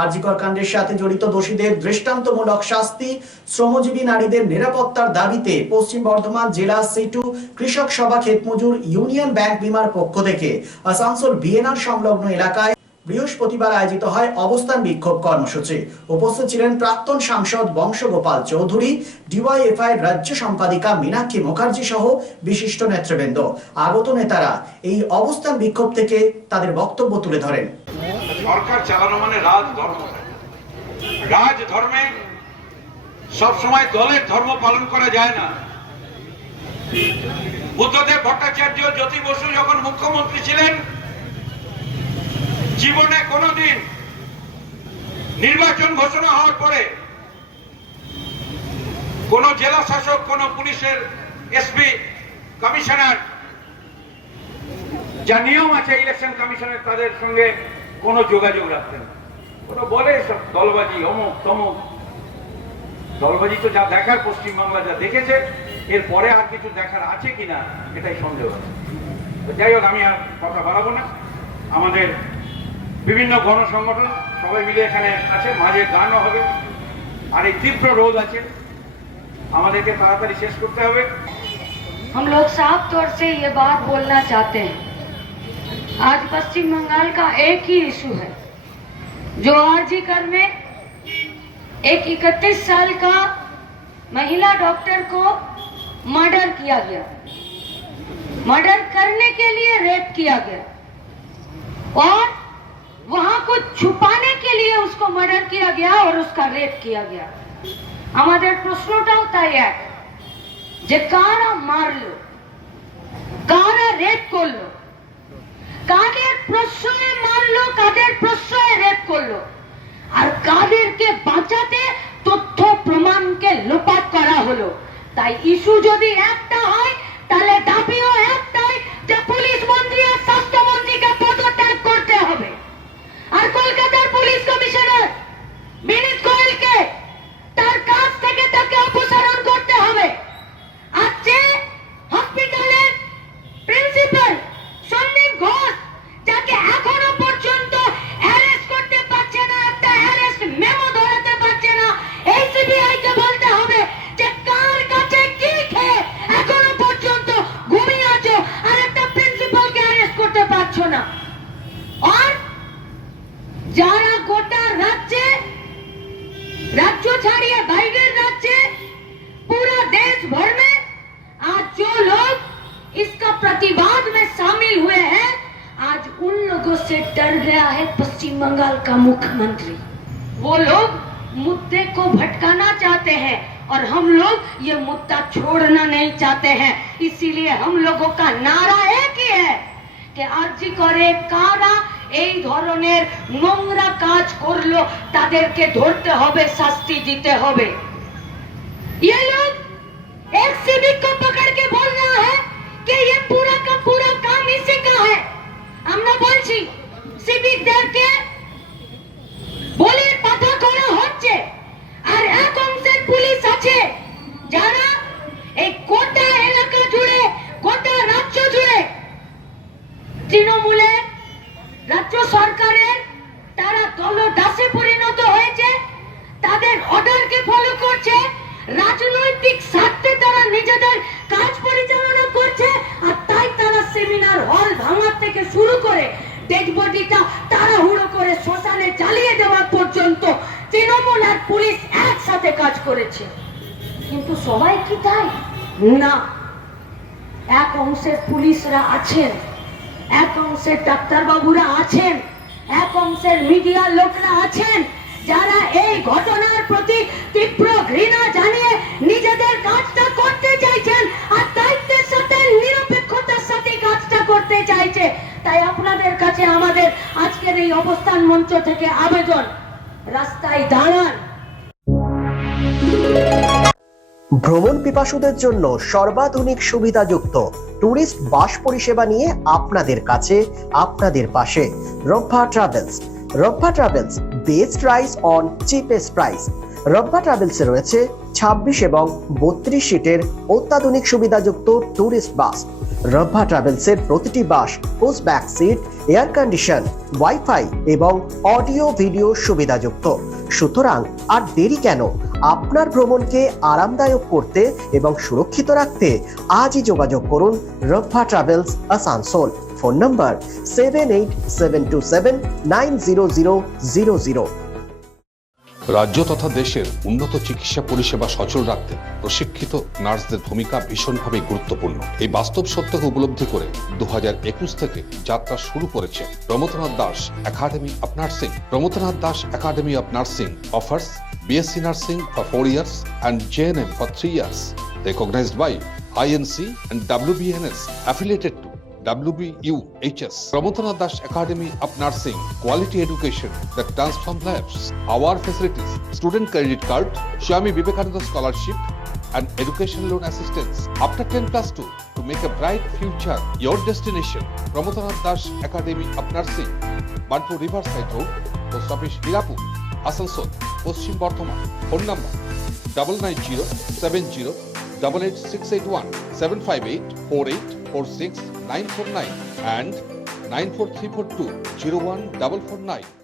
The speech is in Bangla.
আরজিকর কাণ্ডের সাথে জড়িত দোষীদের দৃষ্টান্তমূলক শাস্তি, শ্রমজীবী নারীদের নিরাপত্তার দাবিতে পশ্চিম বর্ধমান জেলা সিটু কৃষক সভা ক্ষেতমজুর ইউনিয়ন ব্যাংক বিমার পক্ষ থেকে আসানসোল বিএনআর সংলগ্ন এলাকায় বৃহস্পতিবার আয়োজিত হয় অবস্থান বিক্ষোভ কর্মসূচি। উপস্থিত ছিলেন প্রাক্তন সাংসদ বংশগোপাল চৌধুরী, ডিওয়াইএফআই রাজ্য সম্পাদিকা মীনাক্ষী মুখার্জি সহ বিশিষ্ট নেতৃবৃন্দ। আগত নেতারা এই অবস্থান বিক্ষোভ থেকে তাদের বক্তব্য তুলে ধরেন। সরকার চালানো মানে রাজধর্ম। রাজধর্মে সবসময় দলের ধর্ম পালন করা যায় না। বুদ্ধদেব ভট্টাচার্য, জ্যোতি বসু যখন মুখ্যমন্ত্রী ছিলেন, জীবনে কোনোদিন নির্বাচন ঘোষণা হওয়ার পরে কোন জেলা শাসক, কোন পুলিশের এসপি, কমিশনার, যা নিয়ম আছে ইলেকশন কমিশনের, তাদের সঙ্গে কোনো যোগাযোগ রাখতেন না। ওরা বলে সব দলবাজি, অমুক তমুক। দলবাজি তো যা দেখার পশ্চিমবাংলা যা দেখেছে, এরপরে আর কিছু দেখার আছে কিনা এটাই সন্দেহ আছে। যাই হোক, আমি আর কথা বাড়াবো না। আমাদের বিভিন্ন গণসংগঠন সবাই মিলে এখানে আছে, মাঝে গানও হবে, আর এই তীব্র রোদ আছে, আমাদেরকে তাড়াতাড়ি শেষ করতে হবে। हम लोग साफ तौर से ये बात बोलना चाहते हैं, आज पश्चिम बंगाल का एक ही इशू है, जो आरजीकर में एक 31 साल का महिला डॉक्टर को मर्डर किया गया, मर्डर करने के लिए रेप किया गया और वहां कुछ छुपाने के लिए उसको मर्डर किया गया और उसका रेप किया गया। আমাদের প্রশ্নটাও তাই এক, যে কারা মারলো, কারা রেপ করলো, কাদের প্রশ্রয়ে মারলো, কাদের প্রশ্রয়ে রেপ করলো, আর কাদেরকে বাঁচাতে তথ্য প্রমাণকে লোপাট করা হলো। তাই ইস্যু যদি একটা হয়, তাহলে দাবিও একটাই, যে পুলিশ মন্ত্রী আর স্বাস্থ্যমন্ত্রীকে পদত্যাগ করতে হবে, আর কলকাতার পুলিশ কমিশনার বিনীত গোয়েলকে তার কাজ থেকে তাকে অপসারণ করতে হবে। আজকে হসপিটালের প্রিন্সিপাল সন্দীপ ঘোষ, যাকে এখনো পর্যন্ত অ্যারেস্ট করতে পারছে না, একটা অ্যারেস্ট মেমো ধরাতে পারছে না, এই সিবিআই কে বলতে হবে যে কার কাছে কি খেয়ে এখনো পর্যন্ত ঘুমিয়ে আছো আর একটা প্রিন্সিপালকে অ্যারেস্ট করতে পারছো না। আর যারা গোটা রাজ্যে, राज्य छाड़िए बाहर राज्य, पूरा देश भर में आज जो लोग इसका प्रतिवाद में शामिल हुए हैं, आज उन लोगों से डर गया है पश्चिम बंगाल का मुख्यमंत्री। वो लोग मुद्दे को भटकाना चाहते हैं और हम लोग ये मुद्दा छोड़ना नहीं चाहते हैं। इसीलिए हम लोगों का नारा एक ही है कि आरजी करे कारा এই ধরনের নোংরা কাজ করলো, তাদেরকে ধরতে হবে, শাস্তি দিতে হবে। ये लोग एक सिविक को पकड़ के बोल रहा है कि ये पूरा का पूरा काम इसी का है। আমরা বলছি সিভিকদেরকে বলির পাঠা করা হচ্ছে, আর এক অংশের পুলিশ আছে যারা এই গোটা এলাকা জুড়ে, গোটা রাজ্য জুড়ে তৃণমূলের, রাজ্য সরকারের তারা দলদাসে পরিণত হয়েছে, তাদের অর্ডারকে ফলো করছে, রাজনৈতিক স্বার্থে তারা নিজেদের কাজ পরিচালনা করছে। আর তাই তারা সেমিনার হল ভাঙা থেকে শুরু করে ডেড বডিটা তাড়াহুড়ো করে শ্মশানে জ্বালিয়ে দেওয়া পর্যন্ত তৃণমূল আর পুলিশ একসাথে কাজ করেছে। কিন্তু সবাই কি তাই না? এক অংশের পুলিশরা আছেন, এক অংশের ডাক্তারবাবুরা আছেন, এক অংশের মিডিয়ার লোকরা আছেন, যারা এই ঘটনার প্রতি তীব্র ঘৃণা জানিয়ে নিজেদের কাজটা করতে চাইছেন আর দায়িত্বের সাথে, নিরপেক্ষতার সাথে কাজটা করতে চাইছে। তাই আপনাদের কাছে আমাদের আজকের এই অবস্থান মঞ্চ থেকে আবেদন, রাস্তায় দাঁড়ান। ভ্রমণ পিপাসুদের জন্য সর্বাধুনিক সুবিধাযুক্ত টুরিস্ট বাস পরিষেবা নিয়ে আপনাদের কাছে, আপনাদের পাশে Rabba travels. Rabba travels, best price on cheapest price. Rabba ট্রাভেলসে রয়েছে 26 এবং 32 সিটের অত্যাধুনিক সুবিধাযুক্ত টুরিস্ট বাস। রভা ট্রাভেলসের প্রতিটি bus push back seat, air condition, wifi এবং অডিও ভিডিও সুবিধাযুক্ত। সুতরাং আর দেরি কেন? আপনার ভ্রমণকে আরামদায়ক করতে এবং সুরক্ষিত রাখতে আজই যোগাযোগ করুন রভা ট্রাভেলস আসানসোল। ফোন নম্বর 7872790000। রাজ্য তথা দেশের উন্নত চিকিৎসা পরিষেবা সচল রাখতে প্রশিক্ষিত নার্সদের ভূমিকা ভীষণভাবে গুরুত্বপূর্ণ। এই বাস্তব সত্যকে উপলব্ধি করে 2021 থেকে যাত্রা শুরু করেছে Pramathanath Das academy of nursing. Pramathanath Das academy of nursing offers BSc Nursing for 4 years and JNM for 3 years, recognized by INC and WBNS, affiliated to WBUHS. Promotanath Das Academy of Nursing, quality education that transforms lives. Our facilities: student credit card, Swami Vivekananda scholarship, and education loan assistance. After 10+2, to make a bright future your destination. Promotanath Das Academy of Nursing, Banpur Riverside Road, Post Office Hirapur, Asansol, Paschim Bardhaman. Phone number 9907088681, 7584846 949 and 94342 01449.